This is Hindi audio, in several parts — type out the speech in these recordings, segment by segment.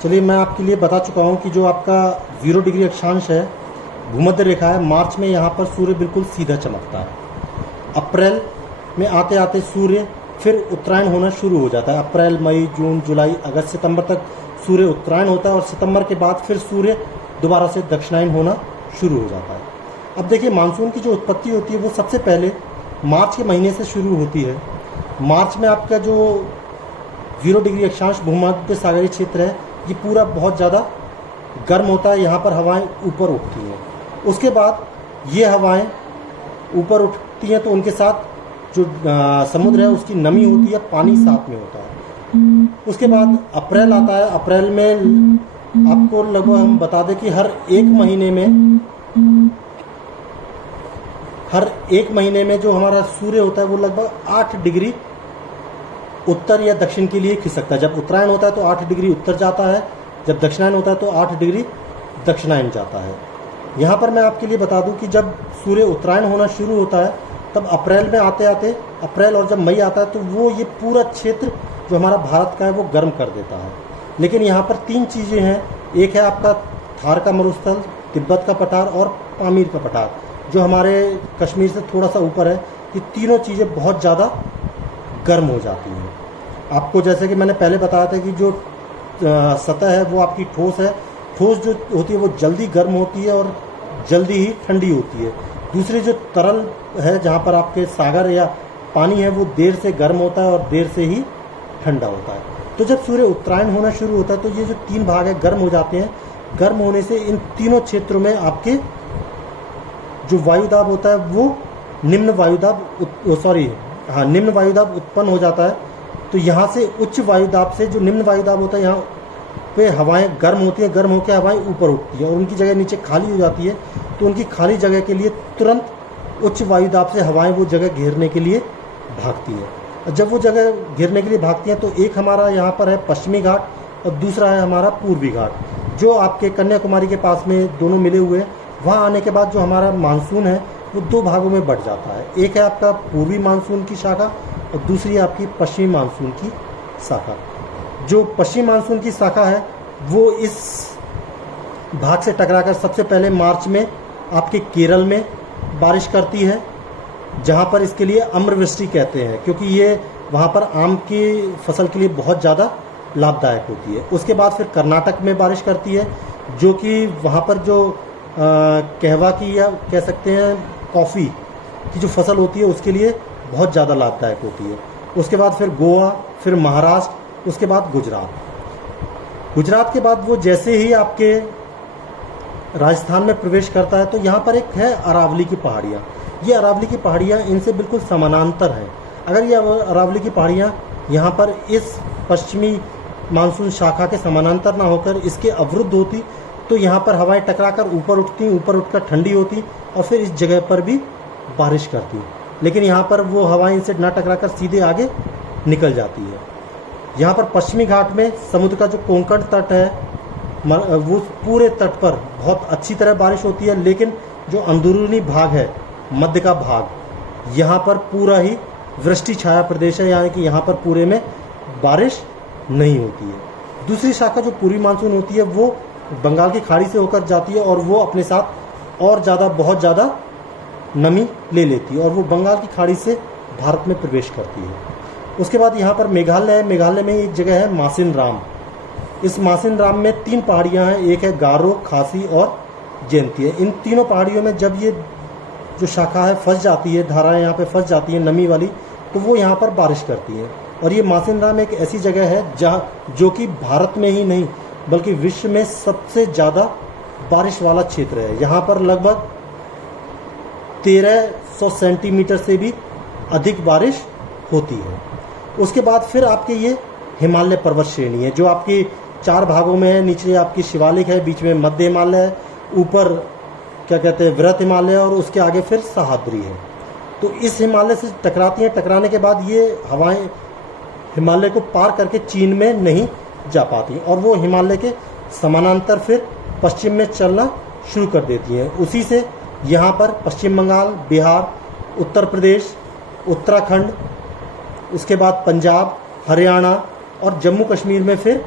चलिए, मैं आपके लिए बता चुका हूँ कि जो आपका 0 डिग्री अक्षांश है, भूमध्य रेखा है, मार्च में यहाँ पर सूर्य बिल्कुल सीधा चमकता है। अप्रैल में आते आते सूर्य फिर उत्तरायण होना शुरू हो जाता है। अप्रैल, मई, जून, जुलाई, अगस्त, सितंबर तक सूर्य उत्तरायण होता है और सितंबर के बाद फिर सूर्य दोबारा से दक्षिणायन होना शुरू हो जाता है। अब देखिए, मानसून की जो उत्पत्ति होती है वो सबसे पहले मार्च के महीने से शुरू होती है। मार्च में आपका जो 0 डिग्री अक्षांश भूमध्य सागरीय क्षेत्र है, ये पूरा बहुत ज़्यादा गर्म होता है। यहाँ पर हवाएं ऊपर उठती हैं। उसके बाद ये हवाएं ऊपर उठती हैं तो उनके साथ जो समुद्र है उसकी नमी होती है, पानी साथ में होता है। उसके बाद अप्रैल आता है। अप्रैल में आपको लगभग हम बता दें कि हर एक महीने में जो हमारा सूर्य होता है वो लगभग 8 डिग्री उत्तर या दक्षिण के लिए खिसकता है। जब उत्तरायण होता है तो 8 डिग्री उत्तर जाता है, जब दक्षिणायन होता है तो 8 डिग्री दक्षिणायन जाता है। यहाँ पर मैं आपके लिए बता दूं कि जब सूर्य उत्तरायण होना शुरू होता है तब अप्रैल में आते आते अप्रैल और जब मई आता है तो वो ये पूरा क्षेत्र जो हमारा भारत का है वो गर्म कर देता है। लेकिन यहाँ पर 3 चीज़ें हैं। एक है आपका थार का मरुस्थल, तिब्बत का पठार और पामीर का पठार, जो हमारे कश्मीर से थोड़ा सा ऊपर है। ये तीनों चीज़ें बहुत ज़्यादा गर्म हो जाती हैं। आपको जैसे कि मैंने पहले बताया था कि जो सतह है वो आपकी ठोस है। ठोस जो होती है वो जल्दी गर्म होती है और जल्दी ही ठंडी होती है। दूसरी जो तरल है, जहाँ पर आपके सागर या पानी है, वो देर से गर्म होता है और देर से ही ठंडा होता है। तो जब सूर्य उत्तरायण होना शुरू होता है तो ये जो 3 भाग है गर्म हो जाते हैं। गर्म होने से इन तीनों क्षेत्रों में आपके जो वायुदाब होता है वो निम्न वायुदाब उत्पन्न हो जाता है। तो यहाँ से उच्च वायुदाब से जो निम्न वायुदाब होता है, यहाँ पे हवाएं गर्म होती हैं। गर्म होकर हवाएं ऊपर उठती हैं और उनकी जगह नीचे खाली हो जाती है। तो उनकी खाली जगह के लिए तुरंत उच्च वायुदाब से हवाएं वो जगह घेरने के लिए भागती है। और जब वो जगह घेरने के लिए भागती हैं तो एक हमारा यहाँ पर है पश्चिमी घाट और दूसरा है हमारा पूर्वी घाट, जो आपके कन्याकुमारी के पास में दोनों मिले हुए हैं। वहाँ आने के बाद जो हमारा मानसून है वो 2 भागों में बढ़ जाता है। एक है आपका पूर्वी मानसून की शाखा और दूसरी आपकी पश्चिमी मानसून की शाखा। जो पश्चिमी मानसून की शाखा है वो इस भाग से टकराकर सबसे पहले मार्च में आपके केरल में बारिश करती है, जहाँ पर इसके लिए अम्रवृष्टि कहते हैं, क्योंकि ये वहाँ पर आम की फसल के लिए बहुत ज़्यादा लाभदायक होती है। उसके बाद फिर कर्नाटक में बारिश करती है, जो कि वहाँ पर जो कहवा की या कह सकते हैं कॉफ़ी की जो फसल होती है उसके लिए बहुत ज़्यादा लाभदायक होती है। उसके बाद फिर गोवा, फिर महाराष्ट्र, उसके बाद गुजरात के बाद वो जैसे ही आपके राजस्थान में प्रवेश करता है तो यहाँ पर एक है अरावली की पहाड़ियाँ। ये अरावली की पहाड़ियाँ इनसे बिल्कुल समानांतर हैं। अगर ये अरावली की पहाड़ियाँ यहाँ पर इस पश्चिमी मानसून शाखा के समानांतर ना होकर इसके अवरुद्ध होती तो यहाँ पर हवाएं टकराकर ऊपर उठती, ऊपर उठकर ठंडी होती और फिर इस जगह पर भी बारिश करती। लेकिन यहाँ पर वो हवाएं इनसे ना टकराकर सीधे आगे निकल जाती है। यहाँ पर पश्चिमी घाट में समुद्र का जो कोंकण तट है वो पूरे तट पर बहुत अच्छी तरह बारिश होती है। लेकिन जो अंदरूनी भाग है, मध्य का भाग, यहाँ पर पूरा ही वृष्टि छाया प्रदेश है, यानी कि यहाँ पर पूरे में बारिश नहीं होती है। दूसरी शाखा जो पूर्वी मानसून होती है वो बंगाल की खाड़ी से होकर जाती है और वो अपने साथ और ज़्यादा बहुत ज़्यादा नमी ले लेती है और वो बंगाल की खाड़ी से भारत में प्रवेश करती है। उसके बाद यहाँ पर मेघालय है। मेघालय में एक जगह है मासिन राम। इस मासिन राम में 3 पहाड़ियाँ हैं, एक है गारो, खासी और जयंती है। इन तीनों पहाड़ियों में जब ये जो शाखा है फंस जाती है, धाराएं यहाँ पे फंस जाती हैं नमी वाली, तो वो यहाँ पर बारिश करती है। और ये मासिन राम एक ऐसी जगह है जहाँ जो कि भारत में ही नहीं बल्कि विश्व में सबसे ज़्यादा बारिश वाला क्षेत्र है। यहाँ पर लगभग 1300 सेंटीमीटर से भी अधिक बारिश होती है। उसके बाद फिर आपके ये हिमालय पर्वत श्रेणी है, जो आपकी 4 भागों में है। नीचे आपकी शिवालिक है, बीच में मध्य हिमालय है, ऊपर क्या कहते हैं वृहत हिमालय और उसके आगे फिर सह्याद्री है। तो इस हिमालय से टकराती हैं। टकराने के बाद ये हवाएं हिमालय को पार करके चीन में नहीं जा पाती और वो हिमालय के समानांतर फिर पश्चिम में चलना शुरू कर देती हैं। उसी से यहाँ पर पश्चिम बंगाल, बिहार, उत्तर प्रदेश, उत्तराखंड, उसके बाद पंजाब, हरियाणा और जम्मू कश्मीर में फिर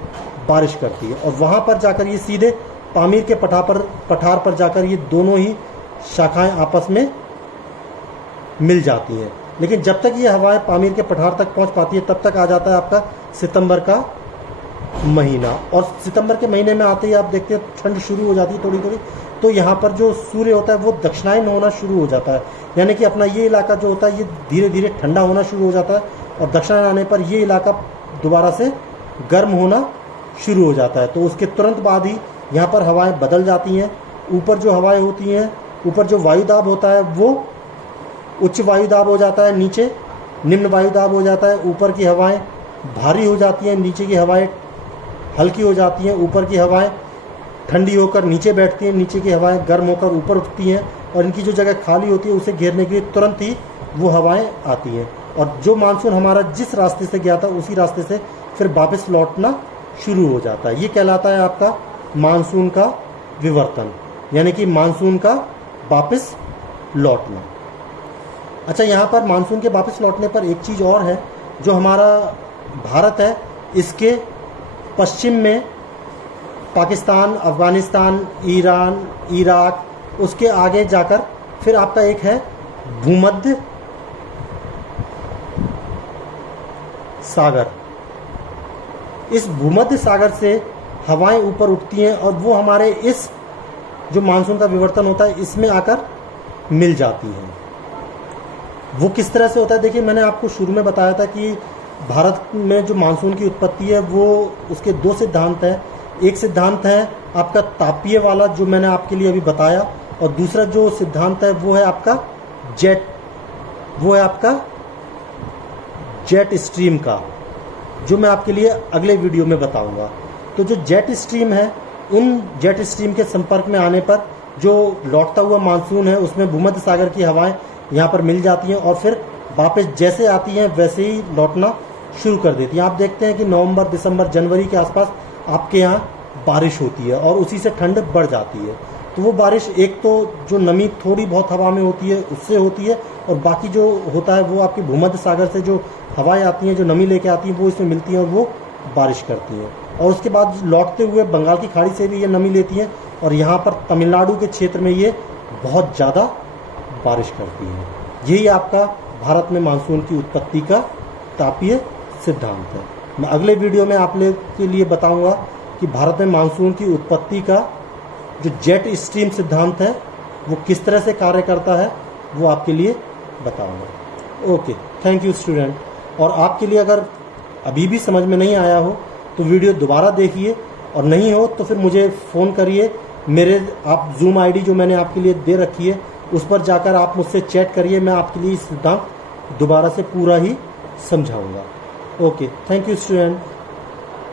बारिश करती है। और वहाँ पर जाकर ये सीधे पामीर के पठार पर जाकर ये दोनों ही शाखाएं आपस में मिल जाती हैं। लेकिन जब तक ये हवाएं पामीर के पठार तक पहुँच पाती है तब तक आ जाता है आपका सितंबर का महीना। और सितंबर के महीने में आते ही आप देखते हैं ठंड शुरू हो जाती है थोड़ी थोड़ी। तो यहाँ पर जो सूर्य होता है वो दक्षिणायन होना शुरू हो जाता है, यानी कि अपना ये इलाका जो होता है ये धीरे धीरे ठंडा होना शुरू हो जाता है और दक्षिणायन आने पर ये इलाका दोबारा से गर्म होना शुरू हो जाता है। तो उसके तुरंत बाद ही यहाँ पर हवाएं बदल जाती हैं। ऊपर जो हवाएं होती हैं, ऊपर जो वायुदाब होता है वो उच्च वायुदाब हो जाता है, नीचे निम्न वायुदाब हो जाता है। ऊपर की हवाएं भारी हो जाती हैं, नीचे की हवाएं हल्की हो जाती हैं। ऊपर की हवाएं ठंडी होकर नीचे बैठती हैं, नीचे की हवाएं गर्म होकर ऊपर उठती हैं और इनकी जो जगह खाली होती है उसे घेरने के लिए तुरंत ही वो हवाएं आती हैं। और जो मानसून हमारा जिस रास्ते से गया था उसी रास्ते से फिर वापस लौटना शुरू हो जाता है। ये कहलाता है आपका मानसून का विवर्तन, यानी कि मानसून का वापस लौटना। अच्छा, यहाँ पर मानसून के वापस लौटने पर एक चीज़ और है, जो हमारा भारत है इसके पश्चिम में पाकिस्तान, अफ़गानिस्तान, ईरान, इराक, उसके आगे जाकर फिर आपका एक है भूमध्य सागर। इस भूमध्य सागर से हवाएं ऊपर उठती हैं और वो हमारे इस जो मानसून का विवर्तन होता है इसमें आकर मिल जाती हैं। वो किस तरह से होता है, देखिए मैंने आपको शुरू में बताया था कि भारत में जो मानसून की उत्पत्ति है वो उसके दो सिद्धांत हैं। एक सिद्धांत है आपका तापीय वाला जो मैंने आपके लिए अभी बताया, और दूसरा जो सिद्धांत है वो है आपका जेट स्ट्रीम का, जो मैं आपके लिए अगले वीडियो में बताऊंगा। तो जो जेट स्ट्रीम है, उन जेट स्ट्रीम के संपर्क में आने पर जो लौटता हुआ मानसून है उसमें भूमध्य सागर की हवाएं यहाँ पर मिल जाती हैं और फिर वापस जैसे आती हैं वैसे ही लौटना शुरू कर देती हैं। आप देखते हैं कि नवंबर, दिसंबर, जनवरी के आसपास आपके यहाँ बारिश होती है और उसी से ठंड बढ़ जाती है। तो वो बारिश एक तो जो नमी थोड़ी बहुत हवा में होती है उससे होती है, और बाकी जो होता है वो आपकी भूमध्य सागर से जो हवाएं आती हैं, जो नमी लेके आती हैं, वो इसमें मिलती हैं और वो बारिश करती हैं। और उसके बाद लौटते हुए बंगाल की खाड़ी से भी ये नमी लेती हैं और यहाँ पर तमिलनाडु के क्षेत्र में ये बहुत ज़्यादा बारिश करती है। यही आपका भारत में मानसून की उत्पत्ति का तापीय सिद्धांत है। मैं अगले वीडियो में आप लोग के लिए बताऊंगा कि भारत में मानसून की उत्पत्ति का जो जेट स्ट्रीम सिद्धांत है वो किस तरह से कार्य करता है, वो आपके लिए बताऊंगा। Okay, thank you student. और आपके लिए अगर अभी भी समझ में नहीं आया हो तो वीडियो दोबारा देखिए, और नहीं हो तो फिर मुझे फ़ोन करिए। मेरे आप जूम आईडी जो मैंने आपके लिए दे रखी है उस पर जाकर आप मुझसे चैट करिए, मैं आपके लिए सिद्धांत दोबारा से पूरा ही समझाऊंगा। Okay, thank you student.